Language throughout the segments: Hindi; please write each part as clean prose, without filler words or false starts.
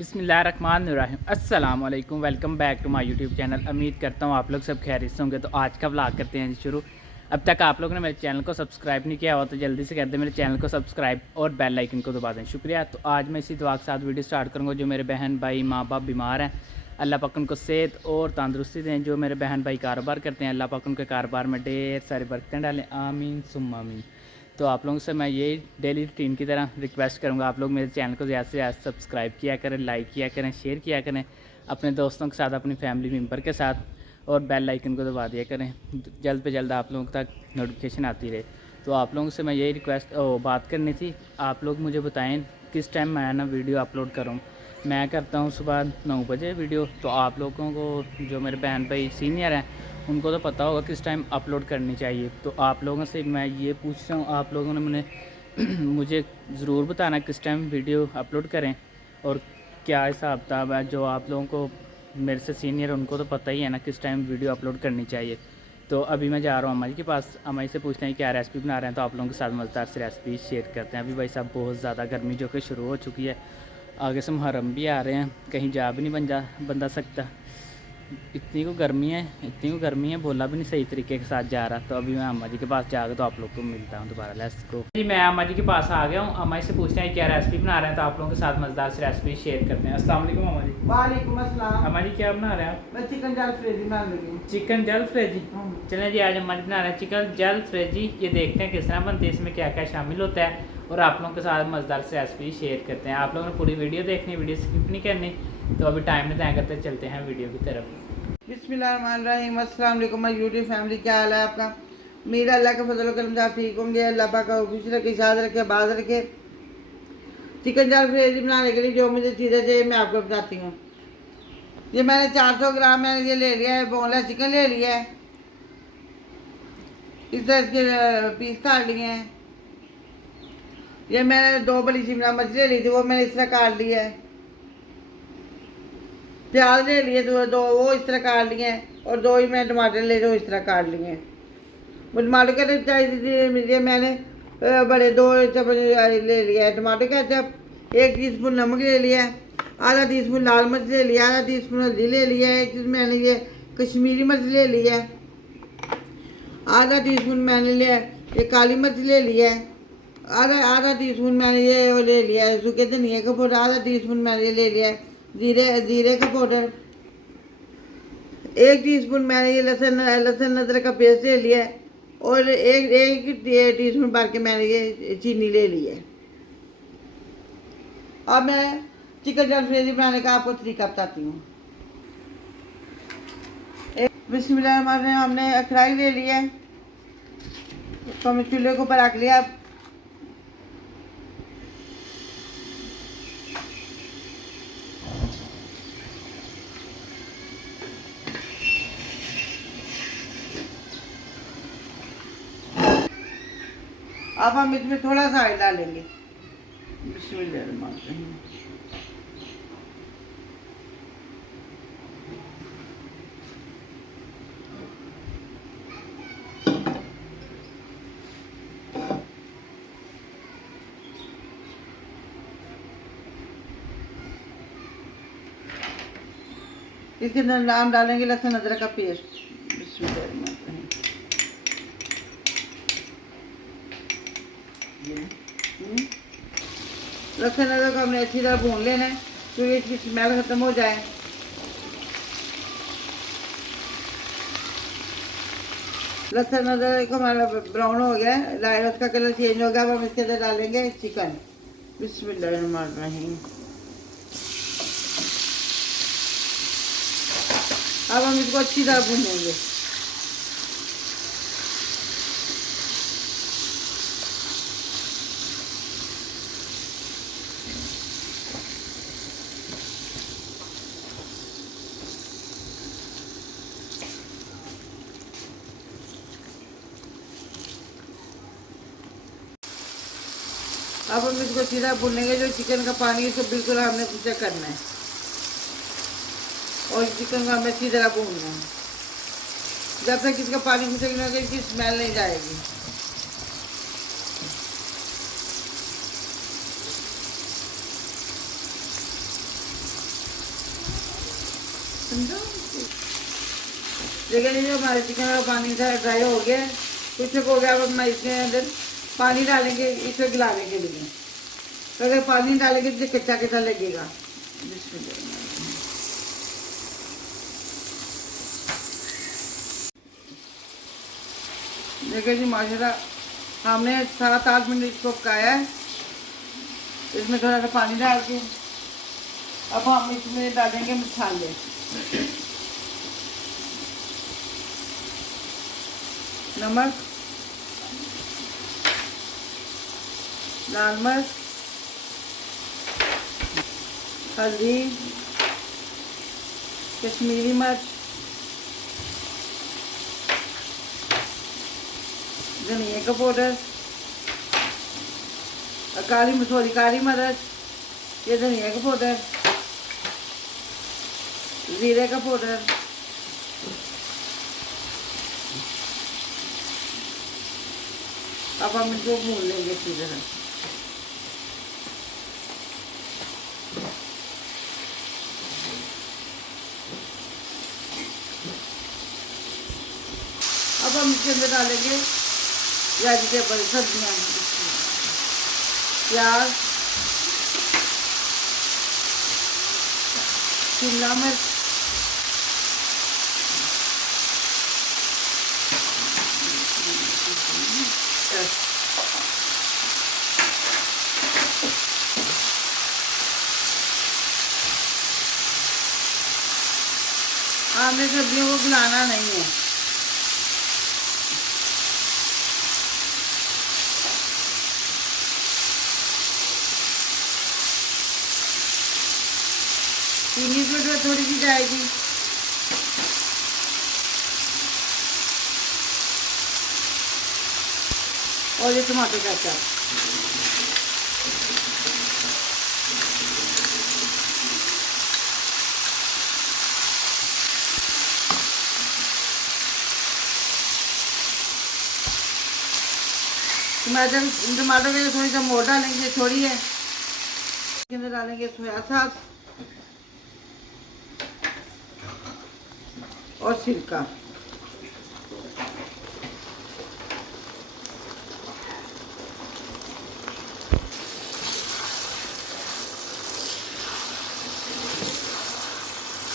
बिस्मिल्लाहिर्रहमानिर्रहीम अस्सलाम वालेकुम। Welcome back to my YouTube channel. उम्मीद करता हूँ आप लोग सब खैरियत से होंगे। तो आज का व्लॉग करते हैं शुरू। अब तक आप लोगों ने मेरे चैनल को सब्सक्राइब नहीं किया हो तो जल्दी से कर दें मेरे चैनल को सब्सक्राइब और बेल आइकन को दबा दें। शुक्रिया। तो आज मैं इसी दुआ के साथ वीडियो स्टार्ट करूँगा। जो मेरे बहन भाई माँ बाप बीमार हैं, अल्लाह पाक उनको सेहत और तंदुरुस्ती दें। जो मेरे बहन भाई कारोबार करते हैं, अल्लाह पाक उनके कारोबार में ढेर सारी बरकतें डालें। आमीन सुम्मा आमीन। तो आप लोगों से मैं यही डेली रूटीन की तरह रिक्वेस्ट करूँगा, आप लोग मेरे चैनल को ज़्यादा से ज़्यादा सब्सक्राइब किया करें, लाइक किया करें, शेयर किया करें अपने दोस्तों के साथ, अपनी फैमिली मेम्बर के साथ, और बेल आइकन को दबा दिया करें। जल्द पे जल्द आप लोगों तक नोटिफिकेशन आती रहे। तो आप लोगों से मैं यही बात करनी थी। आप लोग मुझे बताएं किस टाइम मैं ना वीडियो अपलोड करूँ। मैं करता हूँ सुबह 9 बजे वीडियो। तो आप लोगों को जो मेरे बहन भाई सीनियर हैं उनको तो पता होगा किस टाइम अपलोड करनी चाहिए। तो आप लोगों से मैं ये पूछ रहा हूँ, आप लोगों ने मुझे ज़रूर बताना किस टाइम वीडियो अपलोड करें और क्या हिसाब किताब है। जो आप लोगों को मेरे से सीनियर उनको तो पता ही है ना किस टाइम वीडियो अपलोड करनी चाहिए। तो अभी मैं जा रहा हूँ अम्मा जी के पास। अम्मा जी से पूछते हैं क्या रेसिपी बना रहे हैं। तो आप लोगों के साथ मज़ेदार से रेसिपी शेयर करते हैं। अभी भाई साहब बहुत ज़्यादा गर्मी जो कि शुरू हो चुकी है, आगे से मुहर्रम भी आ रहे हैं, कहीं जा भी नहीं बंदा सकता। इतनी को गर्मी है, बोला भी नहीं सही तरीके के साथ जा रहा। तो अभी मैं अम्मा जी के पास जाकर तो आप लोग को मिलता हूँ दोबारा। लेट्स गो जी। मैं अम्मा जी के पास आ गया हूँ। अम्मा जी से पूछते हैं क्या रेसिपी बना रहे हैं। तो आप लोगों के साथ मज़ेदार से रेसिपी शेयर करते हैं। अस्सलाम वालेकुम अम्मा जी। वालेकुम अस्सलाम। अम्मा जी क्या बना रहे हैं आप? मैं चिकन जल फ्रेजी बना रही हूँ। चिकन जल फ्रेजी। चलें जी, आज अम्मा जी बना रहे हैं चिकन जल फ्रेजी। ये देखते हैं किस तरह बनती है, इसमें क्या क्या शामिल होता है, और आप लोगों के साथ मज़ेदार से रेसिपी शेयर करते हैं। आप लोगों ने पूरी वीडियो देखनी, वीडियो स्किप नहीं करनी। तो अभी टाइम नहीं तय करते, चलते हैं वीडियो की तरफ। बिस्मिल्लाहिर्रहमानिर्रहीम। अस्सलाम वालेकुम माय यूट्यूब फैमिली, क्या हाल है आपका? मेरा अल्लाह का फजल करम से आप ठीक होंगे। अल्लाह पाक का खुश रखे, साथ रखे, बाज रखे। चिकन जल फ्रेजी बनाने के लिए जो मुझे चीज़ें चाहिए मैं आपको बताती हूँ। ये मैंने 400 ग्राम मैंने ये ले लिया है, बोनलेस चिकन ले लिया है। इस तरह के पीस काट लिए हैं। ये मैंने 2 बड़ी शिमला मिर्च ले ली थी, वो मैंने इस तरह काट लिया है। प्याज ले लिए तो 2 वो इस तरह काट लिए हैं, और 2 ही मैं टमाटर ले जो इस तरह काट लिए हैं। टमाटर केचप चाहिए मुझे, मैंने बड़े 2 चम्मच ले लिया है टमाटर केचप। 1 टीस्पून नमक ले लिया है, आधा टीस्पून लाल मिर्च ले लिया, आधा टीस्पून हल्दी ले लिया है, एक मैंने ये कश्मीरी मिर्च ले लिया है, आधा टीस्पून मैंने लिया ये काली मिर्च ले लिया है, आधा टीस्पून मैंने ये वो ले लिया है सूखे धनिया का पाउडर, आधा टीस्पून मैंने ये ले लिया है जीरे का पाउडर, 1 टीस्पून मैंने ये लहसुन अदरक का पेस्ट ले लिया है, और एक टीस्पून भर के मैंने ये चीनी ले ली है। अब मैं चिकन जल फ्रेजी बनाने का आपको तरीका बताती हूँ। बिस्मिल्लाह हमने कढ़ाई ले लिया है, तो हमने चूल्हे के ऊपर रख लिया। अब हम इसमें थोड़ा सा ऑयल डालेंगे। बिस्मिल्लाहिर्रहमानिर्रहीम। इसके अंदर हम डालेंगे लहसुन अदरक का पेस्ट। बिस्मिल्लाहिर्रहमानिर्रहीम। लहसुन अदरक हमने अच्छी तरह भून लेना है क्योंकि इसकी स्मेल खत्म हो जाए। लहसुन अदरक हमारा ब्राउन हो गया है, लाइट उसका कलर चेंज हो गया। अब हम इसके अंदर डालेंगे चिकन। बिस्मिल्लाहिर्रहमानिर्रहीम। अब हम इसको अच्छी तरह भूनेंगे। अब हम इसको सीधा भूनेंगे। जो चिकन का पानी है इसको बिल्कुल हमने पीछे करना है, और चिकन को हमें अच्छी तरह भूनना है जब तक इसका पानी खुशक नहीं होगा, इसकी स्मेल नहीं जाएगी। समझो। देखिए जो हमारे चिकन का पानी था ड्राई हो गया है, कुछ हो गया। अब हम इसके अंदर पानी डालेंगे इसे गलाने के लिए। तो अगर पानी डालेंगे तो कच्चा कच्चा लगेगा। देखिए जी माशाल्लाह हमने 7-8 मिनट इसको पकाया है। इसमें थोड़ा सा पानी डाल के अब हम इसमें डालेंगे मसाले। नमक, लाल मिर्च, हल्दी, कश्मीरी मिर्च, धनिया का पाउडर, काली मिर्च, ये धनिया का पाउडर, जीरे का पाउडर, अब हम इनको भून लेंगे अच्छी तरह। अब हम इसके अंदर डालेंगे वेजिटेबल सब्जियाँ, प्याज, शिमला मिर्च, हमने सब्जियों को गलाना नहीं है। चीनी इसमें थोड़ी सी जाएगी। और ये टमाटर केचप, टमाटर में थोड़ी सा मोड़ डालेंगे, थोड़ी है। इसके अंदर डालेंगे सोया सॉस और सिरका।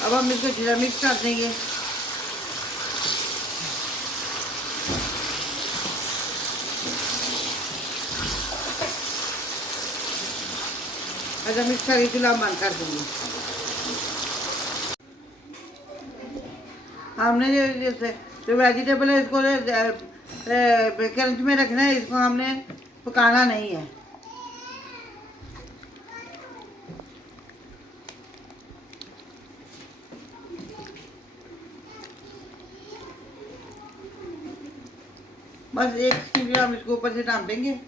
अब हम इसको जीरा मिक्स कर देंगे। अच्छा मिक्स करके चूल्हा बंद कर देंगे। हमने जो वेजिटेबल है इसको क्रंच में रखना है, इसको हमने पकाना नहीं है। बस एक सीटी हम इसको ऊपर से डाल देंगे।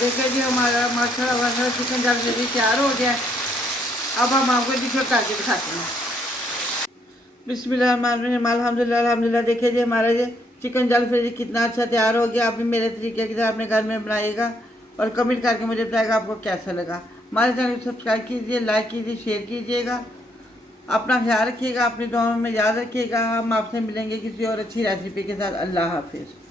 देखिए जी हमारा माशाल्लाह चिकन जल्दी तैयार हो गया। अब हम आपको डिश करके दिखाते हैं। बिस्मिल्लाहिर्रहमानिर्रहीम, अल्हम्दुलिल्लाह। देखिए जी हमारा ये चिकन जल फ्राई कितना अच्छा तैयार हो गया। आप भी मेरे तरीके की तरह अपने घर में बनाइएगा और कमेंट करके मुझे बताएगा आपको कैसा लगा। हमारे चैनल को सब्सक्राइब कीजिए, लाइक कीजिए, शेयर कीजिएगा। अपना ख्याल रखिएगा, अपनी दुआओं में याद रखिएगा। हम आपसे मिलेंगे किसी और अच्छी रेसिपी के साथ। अल्लाह हाफिज़।